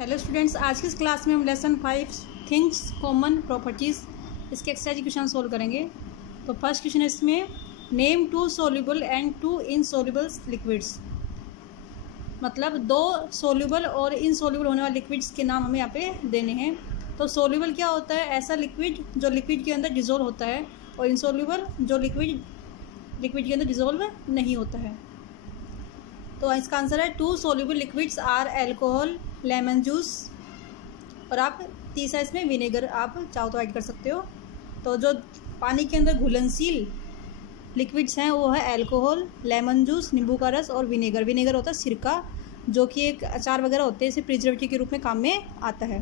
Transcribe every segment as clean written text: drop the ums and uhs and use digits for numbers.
Hello students, आज की इस क्लास में हम लेसन 5 थिंग्स कॉमन प्रॉपर्टीज़ इसके एक्सरसाइज क्वेश्चन सोल्व करेंगे। तो फर्स्ट क्वेश्चन है इसमें, name 2 soluble and 2 insoluble liquids. मतलब 2 सोल्यूबल और इनसोल्यूबल होने वाले लिक्विड्स के नाम हमें यहाँ पे देने हैं। तो सोल्यूबल क्या होता है? ऐसा लिक्विड जो लिक्विड के अंदर डिजोल्व होता है, और इनसोल्यूबल जो लिक्विड के अंदर डिजोल्व नहीं होता है। तो इसका आंसर है 2 soluble liquids are alcohol, lemon juice, और आप तीसरा इसमें विनेगर आप चाहो तो ऐड कर सकते हो। तो जो पानी के अंदर घुलनशील लिक्विड्स हैं वो है एल्कोहल, लेमन जूस, नींबू का रस और विनेगर। विनेगर होता है सिरका, जो कि एक अचार वगैरह होते हैं, इसे प्रिजर्वेटिव के रूप में काम में आता है।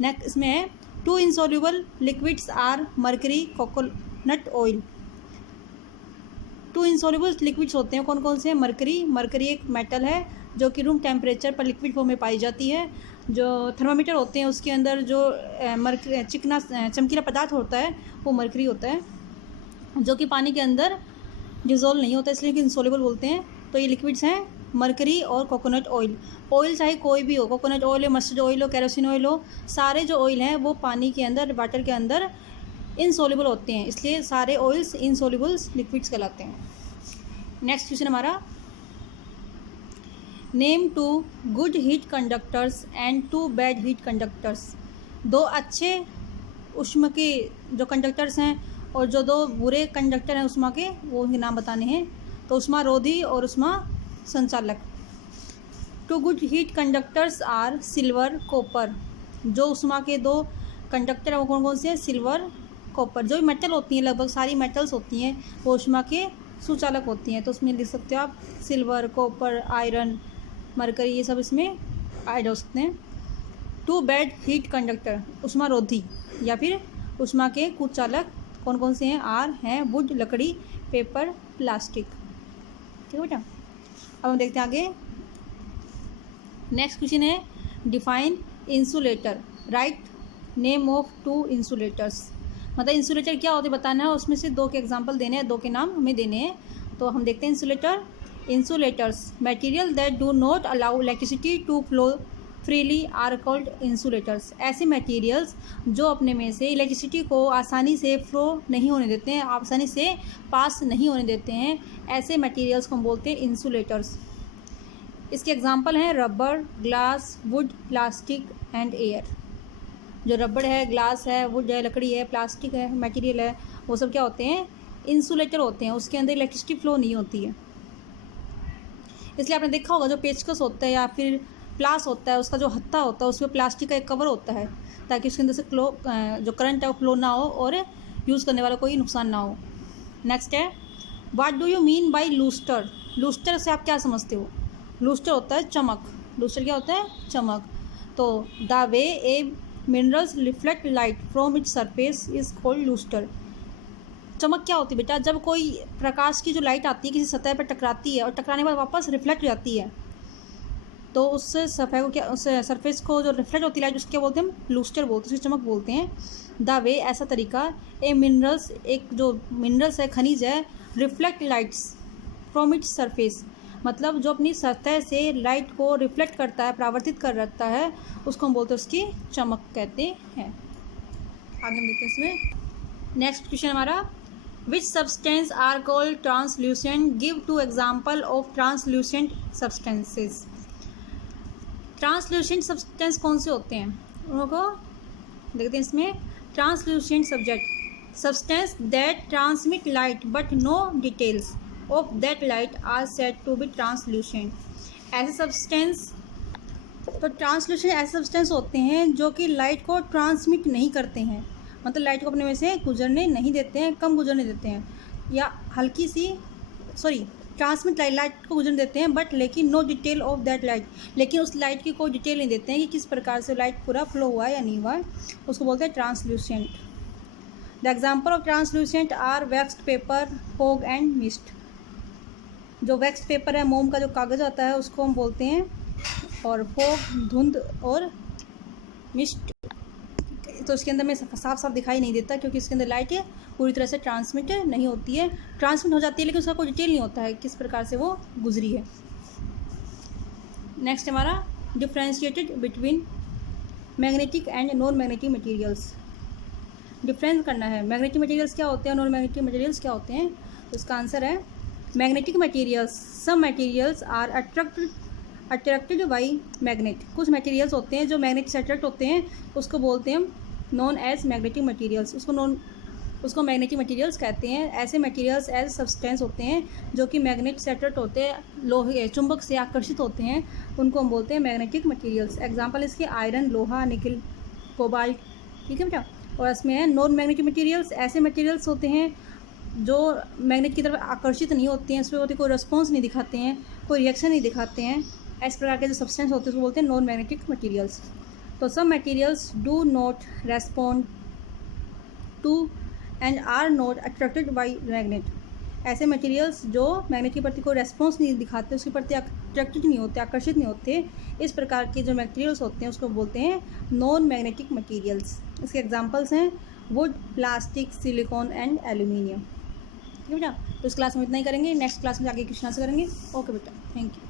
नेक्स्ट इसमें है 2 insoluble liquids are mercury, coconut oil. 2 insoluble liquids होते हैं, कौन कौन से हैं? मरकरी एक मेटल है जो कि रूम टेम्परेचर पर लिक्विड फॉर्म में पाई जाती है। जो थर्मामीटर होते हैं उसके अंदर जो चिकना चमकीला पदार्थ होता है वो मरकरी होता है, जो कि पानी के अंदर डिजोल्व नहीं होता, इसलिए कि इनसोल्यूबल बोलते हैं। तो ये लिक्विड्स हैं मरकरी और कोकोनट ऑयल। ऑयल चाहे कोई भी हो, कोकोनट ऑयल हो, मस्टर्ड ऑयल हो, केरोसिन ऑयल हो, सारे जो ऑयल हैं वो पानी के अंदर, वाटर के अंदर इनसोल्यूबल होते हैं, इसलिए सारे ऑयल्स इनसोल्यूबल लिक्विड्स कहलाते हैं। नेक्स्ट क्वेश्चन हमारा, name 2 good heat conductors and 2 bad heat conductors. 2 अच्छे उष्मा के जो कंडक्टर्स हैं और जो 2 बुरे कंडक्टर हैं उष्मा के, वो उनके नाम बताने हैं। तो उष्मा रोधी और उष्मा संचालक। 2 good heat conductors are silver, copper. जो उष्मा के 2 कंडक्टर हैं वो कौन कौन से हैं? Silver, copper. जो मेटल होती हैं, लगभग सारी मेटल्स होती हैं, वो उष्मा के सुचालक होती हैं। तो उसमें लिख सकते हो आप सिल्वर, कॉपर, आयरन, मरकरी, ये सब इसमें ऐड हो सकते हैं। 2 बैड हीट कंडक्टर, उष्मा रोधी या फिर उष्मा के कुचालक कौन कौन से हैं? आर हैं वुड, लकड़ी, पेपर, प्लास्टिक। ठीक है बेटा, अब हम देखते हैं आगे। नेक्स्ट क्वेश्चन है, define insulator, write name of 2 insulators. मतलब इंसुलेटर क्या होते बताना है, उसमें से 2 के एग्जाम्पल देने हैं, 2 के नाम हमें देने हैं। तो हम देखते हैं insulators material that do not allow electricity to flow freely are called insulators. ऐसे मटेरियल्स जो अपने में से इलेक्ट्रिसिटी को आसानी से फ्लो नहीं होने देते हैं, आसानी से पास नहीं होने देते हैं, ऐसे मटेरियल्स को हम बोलते हैं इंसुलेटर्स। इसके एग्जाम्पल हैं rubber, glass, would, plastic and air. जो रबड़ है, ग्लास है, वुड है, लकड़ी है, प्लास्टिक है, मटेरियल है, वो सब क्या होते हैं? इंसुलेटर होते हैं। उसके अंदर इलेक्ट्रिसिटी फ्लो नहीं होती है, इसलिए आपने देखा होगा जो पेचकस होता है या फिर प्लास होता है, उसका जो हत्था होता है उसमें प्लास्टिक का एक कवर होता है, ताकि उसके अंदर से जो करंट है वो फ्लो ना हो और यूज़ करने वाला कोई नुकसान ना हो। नेक्स्ट है, what do you mean by lustre. Lustre से आप क्या समझते हो? लूस्टर होता है चमक। लूस्टर क्या होता है? चमक। तो the way a minerals reflect light from its surface is called lustre. चमक क्या होती है बेटा? जब कोई प्रकाश की जो लाइट आती है किसी सतह पर टकराती है और टकराने के बाद वापस रिफ्लेक्ट हो जाती है, तो उस सतह को क्या, उस सरफेस को जो रिफ्लेक्ट होती है लाइट, उसको क्या बोलते हैं? हम लूस्टर बोलते हैं, उसकी चमक बोलते हैं। द वे ऐसा तरीका, ए मिनरल्स एक जो मिनरल्स है, खनिज है, reflect lights from its surface, मतलब जो अपनी सतह से लाइट को रिफ्लेक्ट करता है, परावर्तित कर रखता है, उसको हम बोलते हैं उसकी चमक कहते हैं। आगे हम देखते हैं इसमें। नेक्स्ट क्वेश्चन हमारा, which substance are called translucent, give 2 example of translucent substances. Translucent substance कौन से होते हैं उनको देखते हैं इसमें। Translucent substance that transmit light but no details of that light are said to be translucent. ऐसे सब्सटेंस, तो ट्रांसल्यूसेंट ऐसे सब्सटेंस होते हैं जो कि लाइट को ट्रांसमिट नहीं करते हैं, मतलब लाइट को अपने में से गुजरने नहीं देते हैं, कम गुजरने देते हैं, या हल्की सी ट्रांसमिट लाइट को गुजरने देते हैं, बट लेकिन no detail of that light, लेकिन उस लाइट की कोई डिटेल नहीं देते हैं कि किस प्रकार से लाइट पूरा फ्लो हुआ है या नहीं हुआ है, उसको बोलते हैं translucent. The example of translucent are waxed paper, fog and mist. जो वैक्स्ड पेपर है, मोम का जो कागज़ आता है, उसको हम बोलते हैं, और फॉग धुंध, और मिस्ट तो इसके अंदर में साफ साफ दिखाई नहीं देता, क्योंकि इसके अंदर लाइट पूरी तरह से ट्रांसमिट नहीं होती है, ट्रांसमिट हो जाती है लेकिन उसका कोई डिटेल नहीं होता है किस प्रकार से वो गुजरी है। नेक्स्ट हमारा differentiated between magnetic and non magnetic materials, difference करना है। मैग्नेटिक मटेरियल्स क्या होते हैं, नॉन मैग्नेटिक मटेरियल्स क्या होते हैं। तो इसका आंसर है magnetic materials, some materials are attracted by magnet. कुछ मटेरियल्स होते हैं जो मैग्नेट से अट्रैक्ट होते हैं, उसको बोलते हैं हम नॉन एज मैग्नेटिक मटेरियल्स, उसको मैग्नेटिक मटेरियल्स कहते हैं। ऐसे मटेरियल्स एज सब्सटेंस होते हैं जो कि मैग्नेट से अट्रैक्ट होते हैं, लोहे चुंबक से आकर्षित होते हैं, उनको हम बोलते हैं मैग्नेटिक मटेरियल्स। एग्जांपल इसके आयरन, लोहा, निकल, कोबाल्ट, ठीक है बेटा। और इसमें है नॉन मैग्नेटिक मटेरियल्स, ऐसे मटेरियल्स होते हैं जो मैग्नेट की तरफ आकर्षित नहीं होते हैं, उस पर कोई रिस्पॉन्स नहीं दिखाते हैं, कोई रिएक्शन नहीं दिखाते हैं। इस प्रकार के जो सब्सटेंस होते हैं उसको बोलते हैं नॉन मैग्नेटिक मटेरियल्स। तो some materials do not respond to and are not attracted by magnet. ऐसे मटेरियल्स जो मैग्नेट के प्रति कोई रेस्पॉन्स नहीं दिखाते, उसके प्रति अट्रैक्टेड नहीं होते, आकर्षित नहीं होते, इस प्रकार के जो मटेरियल्स होते हैं उसको बोलते हैं नॉन मैग्नेटिक मटेरियल्स। इसके एग्जांपल्स हैं would, plastic, silicon and aluminium. ठीक है बेटा। तो इस क्लास में इतना ही करेंगे, नेक्स्ट क्लास में जाके क्वेश्चन आंसर करेंगे। ओके बेटा, थैंक यू।